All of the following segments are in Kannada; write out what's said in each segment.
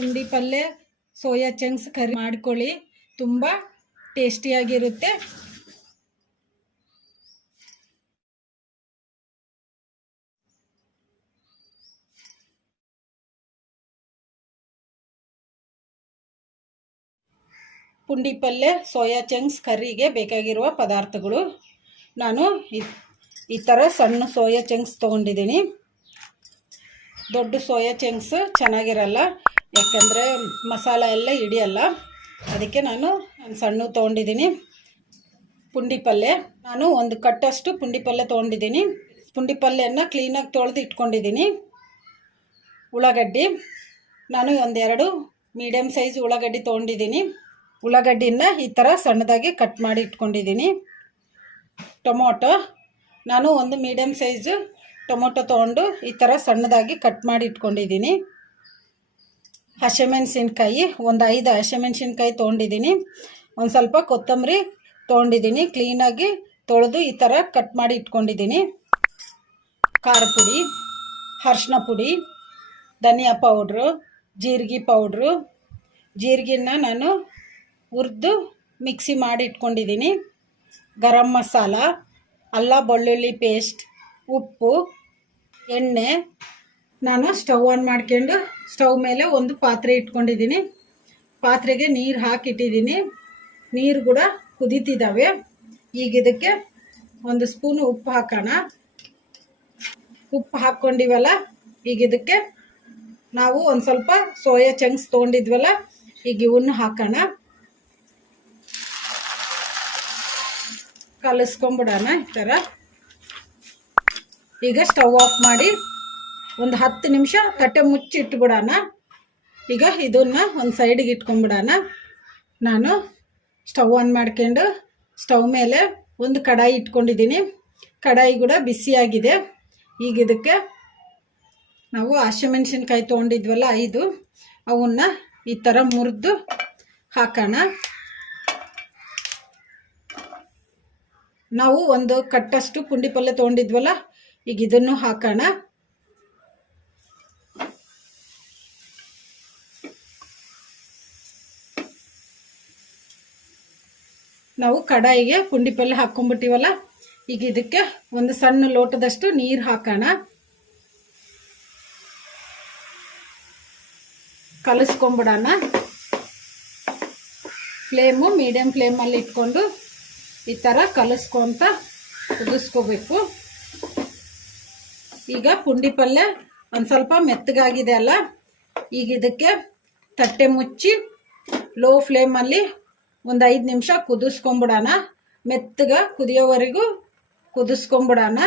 ಪುಂಡಿ ಪಲ್ಯ ಸೋಯಾ ಚಂಕ್ಸ್ ಕರಿ ಮಾಡ್ಕೊಳ್ಳಿ, ತುಂಬ ಟೇಸ್ಟಿಯಾಗಿರುತ್ತೆ. ಪುಂಡಿ ಪಲ್ಯ ಸೋಯಾ ಚಂಕ್ಸ್ ಕರಿಗೆ ಬೇಕಾಗಿರುವ ಪದಾರ್ಥಗಳು, ನಾನು ಈ ಥರ ಸಣ್ಣ ಸೋಯಾ ಚಂಕ್ಸ್ ತೊಗೊಂಡಿದ್ದೀನಿ. ದೊಡ್ಡ ಸೋಯಾ ಚಂಕ್ಸ್ ಚೆನ್ನಾಗಿರಲ್ಲ, ಯಾಕಂದರೆ ಮಸಾಲ ಎಲ್ಲ ಹಿಡಿಯಲ್ಲ. ಅದಕ್ಕೆ ನಾನು ಸಣ್ಣ ತೊಗೊಂಡಿದ್ದೀನಿ. ಪುಂಡಿ ಪಲ್ಯ ನಾನು ಒಂದು ಕಟ್ಟಷ್ಟು ಪುಂಡಿ ಪಲ್ಯ ತೊಗೊಂಡಿದ್ದೀನಿ. ಪುಂಡಿ ಪಲ್ಯನ ಕ್ಲೀನಾಗಿ ತೊಳೆದು ಇಟ್ಕೊಂಡಿದ್ದೀನಿ. ಉಳ್ಳಾಗಡ್ಡಿ ನಾನು ಒಂದೆರಡು ಮೀಡಿಯಮ್ ಸೈಜ್ ಉಳ್ಳಾಗಡ್ಡಿ ತೊಗೊಂಡಿದ್ದೀನಿ. ಉಳ್ಳಾಗಡ್ಡಿನ ಈ ಥರ ಸಣ್ಣದಾಗಿ ಕಟ್ ಮಾಡಿ ಇಟ್ಕೊಂಡಿದ್ದೀನಿ. ಟೊಮೊಟೊ ನಾನು ಒಂದು ಮೀಡಿಯಮ್ ಸೈಜು ಟೊಮೊಟೊ ತೊಗೊಂಡು ಈ ಥರ ಸಣ್ಣದಾಗಿ ಕಟ್ ಮಾಡಿ ಇಟ್ಕೊಂಡಿದ್ದೀನಿ. ಹಸಿಮೆಣಸಿನ್ಕಾಯಿ ಒಂದು 5 ಹಸಿಮೆಣಸಿನ್ಕಾಯಿ ತೊಗೊಂಡಿದ್ದೀನಿ. ಒಂದು ಸ್ವಲ್ಪ ಕೊತ್ತಂಬರಿ ತೊಗೊಂಡಿದ್ದೀನಿ, ಕ್ಲೀನಾಗಿ ತೊಳೆದು ಈ ಥರ ಕಟ್ ಮಾಡಿ ಇಟ್ಕೊಂಡಿದ್ದೀನಿ. ಖಾರ ಪುಡಿ, ಅರಿಶಿನ ಪುಡಿ, ಧನಿಯಾ ಪೌಡ್ರು, ಜೀರಿಗೆ ಪೌಡ್ರು. ಜೀರಿಗೆನ ನಾನು ಹುರಿದು ಮಿಕ್ಸಿ ಮಾಡಿ ಇಟ್ಕೊಂಡಿದ್ದೀನಿ. ಗರಂ ಮಸಾಲ, ಅಲ್ಲ ಬೆಳ್ಳುಳ್ಳಿ ಪೇಸ್ಟ್, ಉಪ್ಪು, ಎಣ್ಣೆ. ನಾನು ಸ್ಟವ್ ಆನ್ ಮಾಡ್ಕೊಂಡು ಸ್ಟವ್ ಮೇಲೆ ಒಂದು ಪಾತ್ರೆ ಇಟ್ಕೊಂಡಿದ್ದೀನಿ. ಪಾತ್ರೆಗೆ ನೀರು ಹಾಕಿಟ್ಟಿದ್ದೀನಿ. ನೀರು ಕೂಡ ಕುದೀತಿದ್ದಾವೆ. ಈಗ ಇದಕ್ಕೆ ಒಂದು ಸ್ಪೂನು ಉಪ್ಪು ಹಾಕೋಣ. ಉಪ್ಪು ಹಾಕ್ಕೊಂಡಿವಲ್ಲ, ಈಗ ಇದಕ್ಕೆ ನಾವು ಒಂದು ಸ್ವಲ್ಪ ಸೋಯಾ ಚಂಕ್ಸ್ ತೊಗೊಂಡಿದ್ವಲ್ಲ, ಈಗ ಇವನ್ನ ಹಾಕೋಣ. ಕಲಿಸ್ಕೊಂಬಿಡೋಣ ಈ ಥರ. ಈಗ ಸ್ಟವ್ ಆಫ್ ಮಾಡಿ ಒಂದು 10 ನಿಮಿಷ ತಟ್ಟೆ ಮುಚ್ಚಿ ಇಟ್ಬಿಡೋಣ. ಈಗ ಇದನ್ನ ಒಂದು ಸೈಡಿಗೆ ಇಟ್ಕೊಂಡ್ಬಿಡೋಣ. ನಾನು ಸ್ಟವ್ ಆನ್ ಮಾಡ್ಕೊಂಡು ಸ್ಟವ್ ಮೇಲೆ ಒಂದು ಕಡಾಯಿ ಇಟ್ಕೊಂಡಿದ್ದೀನಿ. ಕಡಾಯಿ ಕೂಡ ಬಿಸಿಯಾಗಿದೆ. ಈಗ ಇದಕ್ಕೆ ನಾವು ಹಸಿಮೆಣಸಿನ್ಕಾಯಿ ತೊಗೊಂಡಿದ್ವಲ್ಲ 5, ಅವನ್ನ ಈ ಥರ ಮುರಿದು ಹಾಕೋಣ. ನಾವು ಒಂದು ಕಟ್ಟಷ್ಟು ಪುಂಡಿ ಪಲ್ಯ ತೊಗೊಂಡಿದ್ವಲ್ಲ, ಈಗ ಇದನ್ನು ಹಾಕೋಣ. ನಾವು ಕಡಾಯಿಗೆ ಪುಂಡಿ ಪಲ್ಯ ಹಾಕ್ಕೊಂಡ್ಬಿಟ್ಟಿವಲ್ಲ, ಈಗ ಇದಕ್ಕೆ ಒಂದು ಸಣ್ಣ ಲೋಟದಷ್ಟು ನೀರು ಹಾಕೋಣ. ಕಲಿಸ್ಕೊಂಬಿಡೋಣ. ಫ್ಲೇಮು ಮೀಡಿಯಮ್ ಫ್ಲೇಮಲ್ಲಿ ಇಟ್ಕೊಂಡು ಈ ಥರ ಕಲಿಸ್ಕೊಂತ ಕುದಿಸ್ಕೋಬೇಕು. ಈಗ ಪುಂಡಿ ಪಲ್ಯ ಒಂದು ಸ್ವಲ್ಪ ಮೆತ್ತಗಾಗಿದೆ ಅಲ್ಲ, ಈಗ ಇದಕ್ಕೆ ತಟ್ಟೆ ಮುಚ್ಚಿ ಲೋ ಫ್ಲೇಮಲ್ಲಿ ಒಂದು 5 ನಿಮಿಷ ಕುದಿಸ್ಕೊಂಬಿಡೋಣ. ಮೆತ್ತಗ ಕುದಿಯೋವರೆಗೂ ಕುದಿಸ್ಕೊಂಬಿಡೋಣ.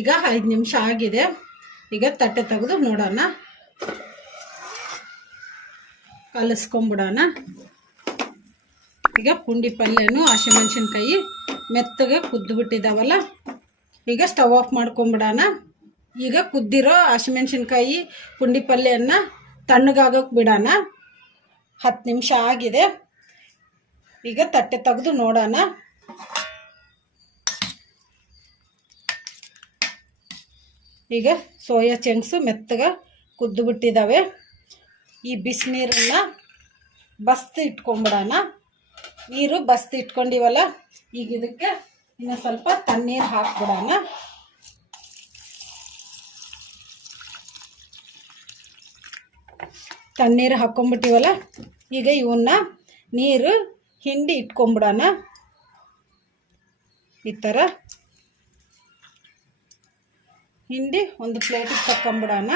ಈಗ 5 ನಿಮಿಷ ಆಗಿದೆ. ಈಗ ತಟ್ಟೆ ತೆಗೆದು ನೋಡೋಣ. ಕಲಿಸ್ಕೊಂಬಿಡೋಣ. ಈಗ ಪುಂಡಿ ಪಲ್ಯನೂ ಹಸಿಮೆಣಸಿನ್ಕಾಯಿ ಮೆತ್ತಗೆ ಕುದ್ದುಬಿಟ್ಟಿದ್ದಾವಲ್ಲ, ಈಗ ಸ್ಟವ್ ಆಫ್ ಮಾಡ್ಕೊಂಬಿಡೋಣ. ಈಗ ಕುದ್ದಿರೋ ಹಸಿಮೆಣಸಿನ್ಕಾಯಿ ಪುಂಡಿ ಪಲ್ಯನ ತಣ್ಣಗಾಗೋಕೆ ಬಿಡೋಣ. 10 ನಿಮಿಷ ಆಗಿದೆ. ಈಗ ತಟ್ಟೆ ತೆಗೆದು ನೋಡೋಣ. ಈಗ ಸೋಯಾ ಚಂಕ್ಸು ಮೆತ್ತಗೆ ಕುದ್ದು ಬಿಟ್ಟಿದ್ದಾವೆ. ಈ ಬಿಸಿನೀರನ್ನು ಬಸ್ತು ಇಟ್ಕೊಂಬಿಡೋಣ. ನೀರು ಬಸ್ತು ಇಟ್ಕೊಂಡಿವಲ್ಲ, ಈಗ ಇದಕ್ಕೆ ಇನ್ನು ಸ್ವಲ್ಪ ತಣ್ಣೀರು ಹಾಕ್ಬಿಡೋಣ. ತಣ್ಣೀರು ಹಾಕ್ಕೊಂಬಿಟ್ಟಿವಲ್ಲ, ಈಗ ಇವನ್ನ ನೀರು ಹಿಂಡಿ ಇಟ್ಕೊಂಬಿಡೋಣ. ಈ ಥರ ಹಿಂಡಿ ಒಂದು ಪ್ಲೇಟಿಗೆ ತಕ್ಕೊಂಬಿಡೋಣ.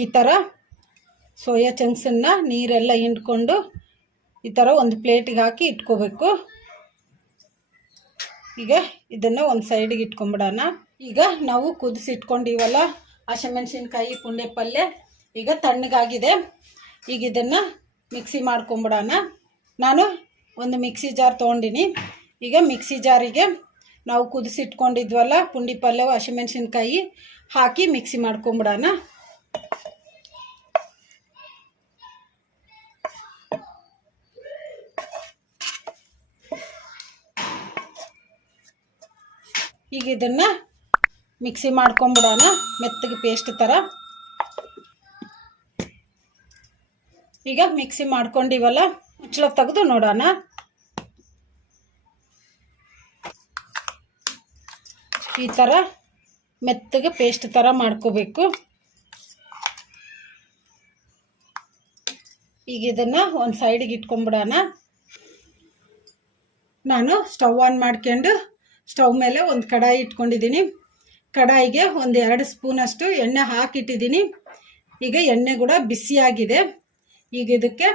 ಈ ಥರ ಸೋಯಾ ಚಂಕ್ಸನ್ನು ನೀರೆಲ್ಲ ಹಿಂಡ್ಕೊಂಡು ಈ ಥರ ಒಂದು ಪ್ಲೇಟಿಗೆ ಹಾಕಿ ಇಟ್ಕೋಬೇಕು. ಈಗ ಇದನ್ನು ಒಂದು ಸೈಡಿಗೆ ಇಟ್ಕೊಂಬಿಡೋಣ. ಈಗ ನಾವು ಕುದಿಸಿ ಇಟ್ಕೊಂಡಿವಲ್ಲ ಹಸಿಮೆಣಸಿನ್ಕಾಯಿ ಪುಂಡಿ ಪಲ್ಯ, ಈಗ ತಣ್ಣಗಾಗಿದೆ. ಈಗ ಇದನ್ನು ಮಿಕ್ಸಿ ಮಾಡ್ಕೊಂಬಿಡೋಣ. ನಾನು ಒಂದು ಮಿಕ್ಸಿ ಜಾರ್ ತೊಗೊಂಡಿನಿ. ಈಗ ಮಿಕ್ಸಿ ಜಾರಿಗೆ ನಾವು ಕುದಿಸಿ ಇಟ್ಕೊಂಡಿದ್ವಲ್ಲ ಪುಂಡಿ ಪಲ್ಯ ಹಸಿಮೆಣಸಿನ್ಕಾಯಿ ಹಾಕಿ ಮಿಕ್ಸಿ ಮಾಡ್ಕೊಂಬಿಡೋಣ. ಈಗ ಇದನ್ನು ಮಿಕ್ಸಿ ಮಾಡ್ಕೊಂಬಿಡೋಣ ಮೆತ್ತಗೆ ಪೇಸ್ಟ್ ಥರ. ಈಗ ಮಿಕ್ಸಿ ಮಾಡ್ಕೊಂಡಿವಲ್ಲ, ಮುಚ್ಚಳ ತೆಗೆದು ನೋಡೋಣ. ಈ ಥರ ಮೆತ್ತಗೆ ಪೇಸ್ಟ್ ಥರ ಮಾಡ್ಕೋಬೇಕು. ಈಗ ಇದನ್ನು ಒಂದು ಸೈಡಿಗೆ ಇಟ್ಕೊಂಬಿಡೋಣ. ನಾನು ಸ್ಟವ್ ಆನ್ ಮಾಡ್ಕೊಂಡು ಸ್ಟವ್ ಮೇಲೆ ಒಂದು ಕಡಾಯಿ ಇಟ್ಕೊಂಡಿದ್ದೀನಿ. ಕಡಾಯಿಗೆ ಒಂದು 2 ಸ್ಪೂನಷ್ಟು ಎಣ್ಣೆ ಹಾಕಿಟ್ಟಿದ್ದೀನಿ. ಈಗ ಎಣ್ಣೆ ಕೂಡ ಬಿಸಿಯಾಗಿದೆ. ಈಗ ಇದಕ್ಕೆ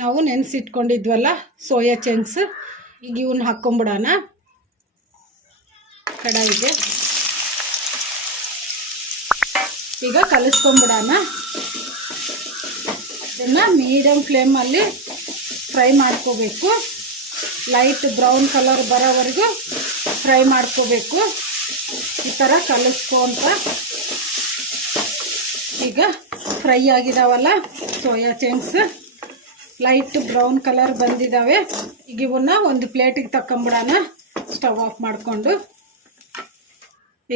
ನಾವು ನೆನೆಸಿಟ್ಕೊಂಡಿದ್ವಲ್ಲ ಸೋಯಾ ಚಂಕ್ಸ್, ಈಗ ಇವನ್ನ ಹಾಕ್ಕೊಂಬಿಡೋಣ ಕಡಾಯಿಗೆ. ಈಗ ಕಲಿಸ್ಕೊಂಬಿಡೋಣ. ಇದನ್ನು ಮೀಡಿಯಮ್ ಫ್ಲೇಮಲ್ಲಿ ಫ್ರೈ ಮಾಡ್ಕೋಬೇಕು. ಲೈಟ್ ಬ್ರೌನ್ ಕಲರ್ ಬರೋವರೆಗೂ ಫ್ರೈ ಮಾಡ್ಕೋಬೇಕು. ಈ ಥರ ಕಲಿಸ್ಕೊಂತ ಈಗ ಫ್ರೈ ಆಗಿದಾವಲ್ಲ soya chunks, light brown colour ಬಂದಿದ್ದಾವೆ. ಈಗ ಇವನ್ನ ಒಂದು ಪ್ಲೇಟಿಗೆ ತಕೊಂಬಿಡೋಣ ಸ್ಟವ್ ಆಫ್ ಮಾಡಿಕೊಂಡು.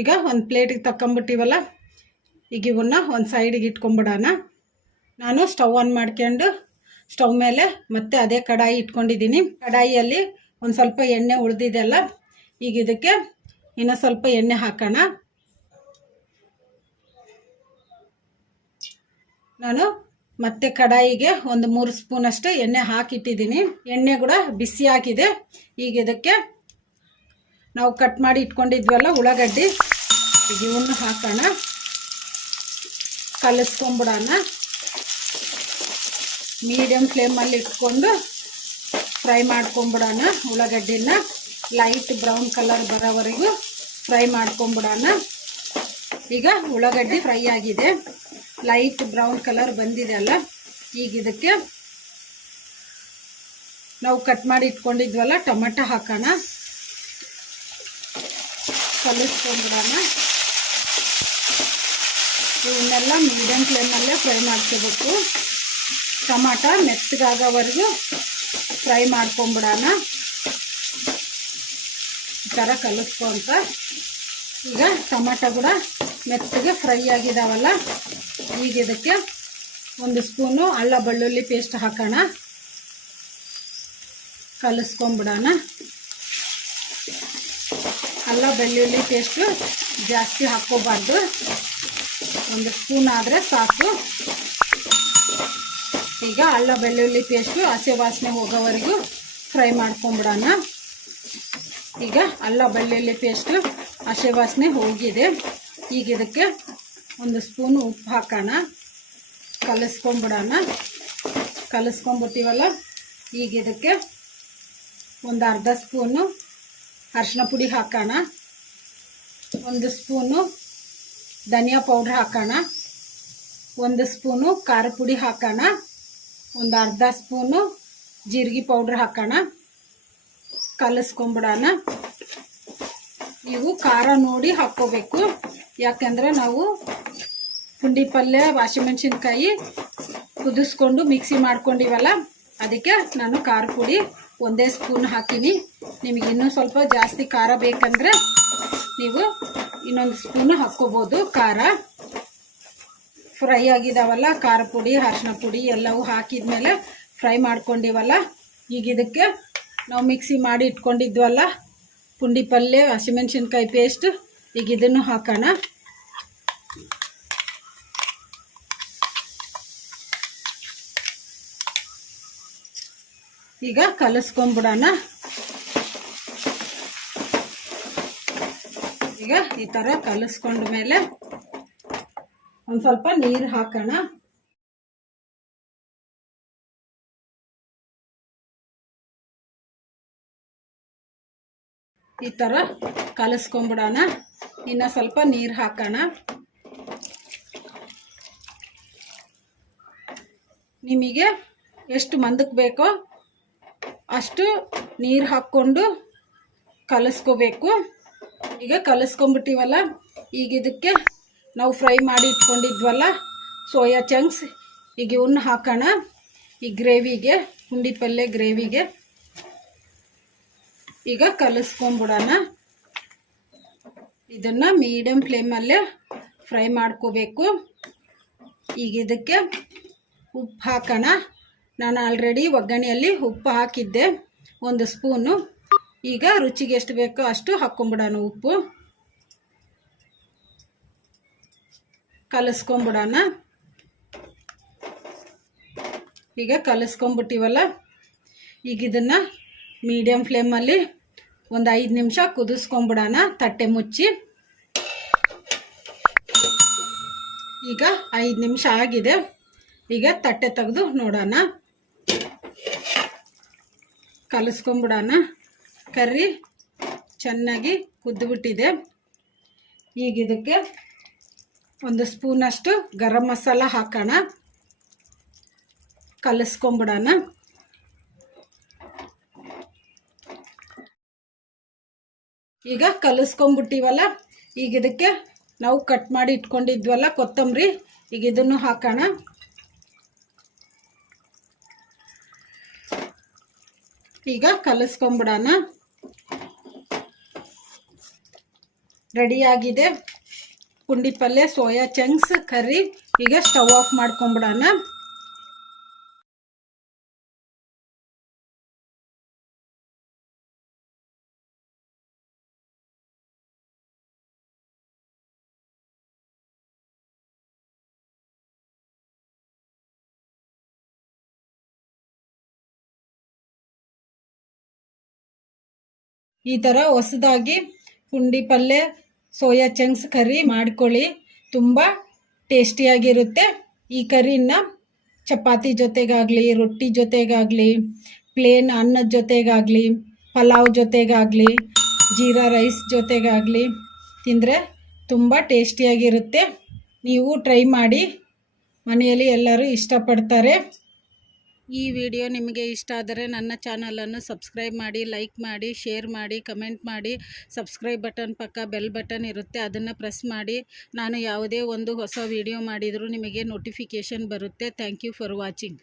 ಈಗ ಒಂದು ಪ್ಲೇಟಿಗೆ ತಕೊಂಬಿಟ್ಟಿವಲ್ಲ, ಈಗ ಇವನ್ನ ಒಂದು ಸೈಡಿಗೆ ಇಟ್ಕೊಂಬಿಡೋಣ. ನಾನು ಸ್ಟವ್ ಆನ್ ಮಾಡ್ಕೊಂಡು ಸ್ಟವ್ ಮೇಲೆ ಮತ್ತೆ ಅದೇ ಕಡಾಯಿ ಇಟ್ಕೊಂಡಿದ್ದೀನಿ. ಕಡಾಯಿಯಲ್ಲಿ ಒಂದು ಸ್ವಲ್ಪ ಎಣ್ಣೆ ಉಳಿದಿದೆಯಲ್ಲ, ಈಗ ಇದಕ್ಕೆ ಇನ್ನೂ ಸ್ವಲ್ಪ ಎಣ್ಣೆ ಹಾಕೋಣ. ನಾನು ಮತ್ತೆ ಕಡಾಯಿಗೆ ಒಂದು 3 ಸ್ಪೂನಷ್ಟು ಎಣ್ಣೆ ಹಾಕಿಟ್ಟಿದ್ದೀನಿ. ಎಣ್ಣೆ ಕೂಡ ಬಿಸಿ ಹಾಕಿದೆ. ಈಗ ಇದಕ್ಕೆ ನಾವು ಕಟ್ ಮಾಡಿ ಇಟ್ಕೊಂಡಿದ್ವಲ್ಲ ಉಳ್ಳಾಗಡ್ಡಿ, ಈಗ ಇವನ್ನ ಹಾಕೋಣ. ಕಲಿಸ್ಕೊಂಬಿಡೋಣ. ಮೀಡಿಯಮ್ ಫ್ಲೇಮಲ್ಲಿ ಇಟ್ಕೊಂಡು ಫ್ರೈ ಮಾಡ್ಕೊಂಬಿಡೋಣ. ಉಳ್ಳಾಗಡ್ಡಿನ ಲೈಟ್ ಬ್ರೌನ್ ಕಲರ್ ಬರೋವರೆಗೂ ಫ್ರೈ ಮಾಡ್ಕೊಂಬಿಡೋಣ. ಈಗ ಉಳ್ಳಾಗಡ್ಡಿ ಫ್ರೈ ಆಗಿದೆ, ಲೈಟ್ ಬ್ರೌನ್ ಕಲರ್ ಬಂದಿದೆ ಅಲ್ಲ. ಈಗ ಇದಕ್ಕೆ ನಾವು ಕಟ್ ಮಾಡಿ ಇಟ್ಕೊಂಡಿದ್ವಲ್ಲ ಟೊಮೆಟೊ ಹಾಕೋಣ. ಕಲಿಸ್ಕೊಂಬಿಡೋಣ. ಇವನ್ನೆಲ್ಲ ಮೀಡಿಯಮ್ ಫ್ಲೇಮಲ್ಲೇ ಫ್ರೈ ಮಾಡ್ಕೋಬೇಕು. ಟೊಮಾಟೊ ಮೆತ್ತಗಾಗೋವರೆಗೂ ಫ್ರೈ ಮಾಡ್ಕೊಂಬಿಡೋಣ. ಈ ಥರ ಕಲಿಸ್ಕೊಂತ ಈಗ ಟೊಮಾಟೊ ಕೂಡ ಮೆತ್ತಗೆ ಫ್ರೈ ಆಗಿದಾವಲ್ಲ, ಈಗ ಇದಕ್ಕೆ 1 ಸ್ಪೂನು ಅಲ್ಲ ಬೆಳ್ಳುಳ್ಳಿ ಪೇಸ್ಟ್ ಹಾಕೋಣ. ಕಲಿಸ್ಕೊಂಬಿಡೋಣ. ಅಲ್ಲ ಬೆಳ್ಳುಳ್ಳಿ ಪೇಸ್ಟು ಜಾಸ್ತಿ ಹಾಕ್ಕೋಬಾರ್ದು, 1 ಸ್ಪೂನ್ ಆದರೆ ಸಾಕು. ಈಗ ಅಲ್ಲ ಬೆಳ್ಳುಳ್ಳಿ ಪೇಸ್ಟು ಹಸಿ ವಾಸನೆ ಹೋಗೋವರೆಗೂ ಫ್ರೈ ಮಾಡ್ಕೊಂಬಿಡೋಣ. ಈಗ ಅಲ್ಲ ಬೆಳ್ಳುಳ್ಳಿ ಪೇಸ್ಟು ಹಸಿ ವಾಸನೆ ಹೋಗಿದೆ. ಈಗ ಇದಕ್ಕೆ 1 ಸ್ಪೂನು ಉಪ್ಪು ಹಾಕೋಣ. ಕಲಿಸ್ಕೊಂಬಿಡೋಣ. ಕಲಿಸ್ಕೊಂಬಿಟ್ಟಿವಲ್ಲ, ಈಗ ಇದಕ್ಕೆ ಒಂದು ಅರ್ಧ ಸ್ಪೂನು ಅರಿಶಿನ ಪುಡಿ ಹಾಕೋಣ. 1 ಸ್ಪೂನು ಧನಿಯಾ ಪೌಡ್ರ್ ಹಾಕೋಣ. 1 ಸ್ಪೂನು ಖಾರ ಪುಡಿ ಹಾಕೋಣ. ಒಂದು ಅರ್ಧ ಸ್ಪೂನು ಜೀರಿಗೆ ಪೌಡ್ರ್ ಹಾಕೋಣ. ಕಲಿಸ್ಕೊಂಬಿಡೋಣ. ನೀವು ಖಾರ ನೋಡಿ ಹಾಕ್ಕೋಬೇಕು, ಯಾಕೆಂದರೆ ನಾವು ಪುಂಡಿ ಪಲ್ಯ ಹಸಿಮೆಣ್ಸಿನ್ಕಾಯಿ ಕುದಿಸ್ಕೊಂಡು ಮಿಕ್ಸಿ ಮಾಡ್ಕೊಂಡಿವಲ್ಲ, ಅದಕ್ಕೆ ನಾನು ಖಾರ ಪುಡಿ 1 ಸ್ಪೂನ್ ಹಾಕೀನಿ. ನಿಮಗೆ ಇನ್ನೂ ಸ್ವಲ್ಪ ಜಾಸ್ತಿ ಖಾರ ಬೇಕಂದರೆ ನೀವು ಇನ್ನೊಂದು ಸ್ಪೂನು ಹಾಕ್ಕೋಬೋದು ಖಾರ. ಫ್ರೈ ಆಗಿದಾವಲ್ಲ ಖಾರ ಪುಡಿ ಅರಿಶಿನ ಪುಡಿ ಎಲ್ಲವೂ ಹಾಕಿದ್ಮೇಲೆ ಫ್ರೈ ಮಾಡ್ಕೊಂಡಿವಲ್ಲ, ಈಗ ಇದಕ್ಕೆ ನಾವು ಮಿಕ್ಸಿ ಮಾಡಿ ಇಟ್ಕೊಂಡಿದ್ವಲ್ಲ ಪುಂಡಿ ಪಲ್ಯ ಹಸಿಮೆಣ್ಸಿನ್ಕಾಯಿ ಪೇಸ್ಟ್, ಈಗ ಇದನ್ನು ಹಾಕೋಣ. ಈಗ ಕಲಿಸ್ಕೊಂಬಿಡೋಣ. ಈಗ ಈ ಥರ ಕಲಿಸ್ಕೊಂಡ ಮೇಲೆ ಒಂದು ಸ್ವಲ್ಪ ನೀರು ಹಾಕೋಣ. ಈ ಥರ ಕಲಿಸ್ಕೊಂಬಿಡೋಣ. ಇನ್ನು ಸ್ವಲ್ಪ ನೀರು ಹಾಕೋಣ. ನಿಮಗೆ ಎಷ್ಟು ಮಂದಕ್ಕೆ ಬೇಕೋ ಅಷ್ಟು ನೀರು ಹಾಕ್ಕೊಂಡು ಕಲಿಸ್ಕೋಬೇಕು. ಈಗ ಕಲಿಸ್ಕೊಂಬಿಟ್ಟಿವಲ್ಲ, ಈಗ ಇದಕ್ಕೆ ನಾವು ಫ್ರೈ ಮಾಡಿ ಇಟ್ಕೊಂಡಿದ್ವಲ್ಲ ಸೋಯಾ ಚಂಕ್ಸ್, ಈಗ ಇವನ್ನ ಹಾಕೋಣ. ಈ ಗ್ರೇವಿಗೆ, ಪುಂಡಿ ಪಲ್ಯ ಗ್ರೇವಿಗೆ ಈಗ ಕಲಿಸ್ಕೊಂಬಿಡೋಣ. ಇದನ್ನು ಮೀಡಿಯಮ್ ಫ್ಲೇಮಲ್ಲೇ ಫ್ರೈ ಮಾಡ್ಕೋಬೇಕು. ಈಗ ಇದಕ್ಕೆ ಉಪ್ಪು ಹಾಕೋಣ. ನಾನು ಆಲ್ರೆಡಿ ಒಗ್ಗರಣೆಯಲ್ಲಿ ಉಪ್ಪು ಹಾಕಿದ್ದೆ 1 ಸ್ಪೂನು. ಈಗ ರುಚಿಗೆ ಎಷ್ಟು ಬೇಕೋ ಅಷ್ಟು ಹಾಕ್ಕೊಂಬಿಡೋಣ. ಉಪ್ಪು ಕಲಿಸ್ಕೊಂಬಿಡೋಣ. ಈಗ ಕಲಿಸ್ಕೊಂಬಿಟ್ಟಿವಲ್ಲ, ಈಗ ಇದನ್ನು ಮೀಡಿಯಮ್ ಫ್ಲೇಮಲ್ಲಿ ಒಂದು 5 ನಿಮಿಷ ಕುದಿಸ್ಕೊಂಬಿಡೋಣ ತಟ್ಟೆ ಮುಚ್ಚಿ. ಈಗ 5 ನಿಮಿಷ ಆಗಿದೆ. ಈಗ ತಟ್ಟೆ ತೆಗೆದು ನೋಡೋಣ. ಕಲಿಸ್ಕೊಂಬಿಡೋಣ. ಕರ್ರಿ ಚೆನ್ನಾಗಿ ಕುದ್ದುಬಿಟ್ಟಿದೆ. ಈಗ ಇದಕ್ಕೆ 1 ಸ್ಪೂನಷ್ಟು ಗರಂ ಮಸಾಲ ಹಾಕೋಣ. ಕಲಿಸ್ಕೊಂಬಿಡೋಣ. ಈಗ ಕಲಿಸ್ಕೊಂಬಿಟ್ಟಿವಲ್ಲ, ಈಗ ಇದಕ್ಕೆ ನಾವು ಕಟ್ ಮಾಡಿ ಇಟ್ಕೊಂಡಿದ್ವಲ್ಲ ಕೊತ್ತಂಬರಿ, ಈಗ ಇದನ್ನು ಹಾಕೋಣ. ಈಗ ಕಲಿಸ್ಕೊಂಬಿಡೋಣ. ರೆಡಿಯಾಗಿದೆ ಪುಂಡಿ ಪಲ್ಯ ಸೋಯಾ ಚಂಕ್ಸ್ ಕರ್ರಿ. ಈಗ ಸ್ಟವ್ ಆಫ್ ಮಾಡ್ಕೊಂಬಿಡೋಣ. ಈ ಥರ ಹೊಸದಾಗಿ ಪುಂಡಿ ಪಲ್ಯ ಸೋಯಾ ಚಂಕ್ಸ್ ಕರ್ರಿ ಮಾಡ್ಕೊಳ್ಳಿ. ತುಂಬ ಟೇಸ್ಟಿಯಾಗಿರುತ್ತೆ. ಈ ಕರಿನ ಚಪಾತಿ ಜೊತೆಗಾಗಲಿ, ರೊಟ್ಟಿ ಜೊತೆಗಾಗಲಿ, ಪ್ಲೇನ್ ಅನ್ನದ ಜೊತೆಗಾಗಲಿ, ಪಲಾವ್ ಜೊತೆಗಾಗಲಿ, ಜೀರಾ ರೈಸ್ ಜೊತೆಗಾಗಲಿ ತಿಂದರೆ ತುಂಬ ಟೇಸ್ಟಿಯಾಗಿರುತ್ತೆ. ನೀವು ಟ್ರೈ ಮಾಡಿ, ಮನೆಯಲ್ಲಿ ಎಲ್ಲರೂ ಇಷ್ಟಪಡ್ತಾರೆ. ಈ ವಿಡಿಯೋ ನಿಮಗೆ ಇಷ್ಟ ಆದರೆ ನನ್ನ ಚಾನಲನ್ನು ಸಬ್ಸ್ಕ್ರೈಬ್ ಮಾಡಿ, ಲೈಕ್ ಮಾಡಿ, ಶೇರ್ ಮಾಡಿ, ಕಮೆಂಟ್ ಮಾಡಿ. ಸಬ್ಸ್ಕ್ರೈಬ್ ಬಟನ್ ಪಕ್ಕ ಬೆಲ್ ಬಟನ್ ಇರುತ್ತೆ, ಅದನ್ನು ಪ್ರೆಸ್ ಮಾಡಿ. ನಾನು ಯಾವುದೇ ಒಂದು ಹೊಸ ವಿಡಿಯೋ ಮಾಡಿದರೂ ನಿಮಗೆ ನೋಟಿಫಿಕೇಷನ್ ಬರುತ್ತೆ. Thank you for watching.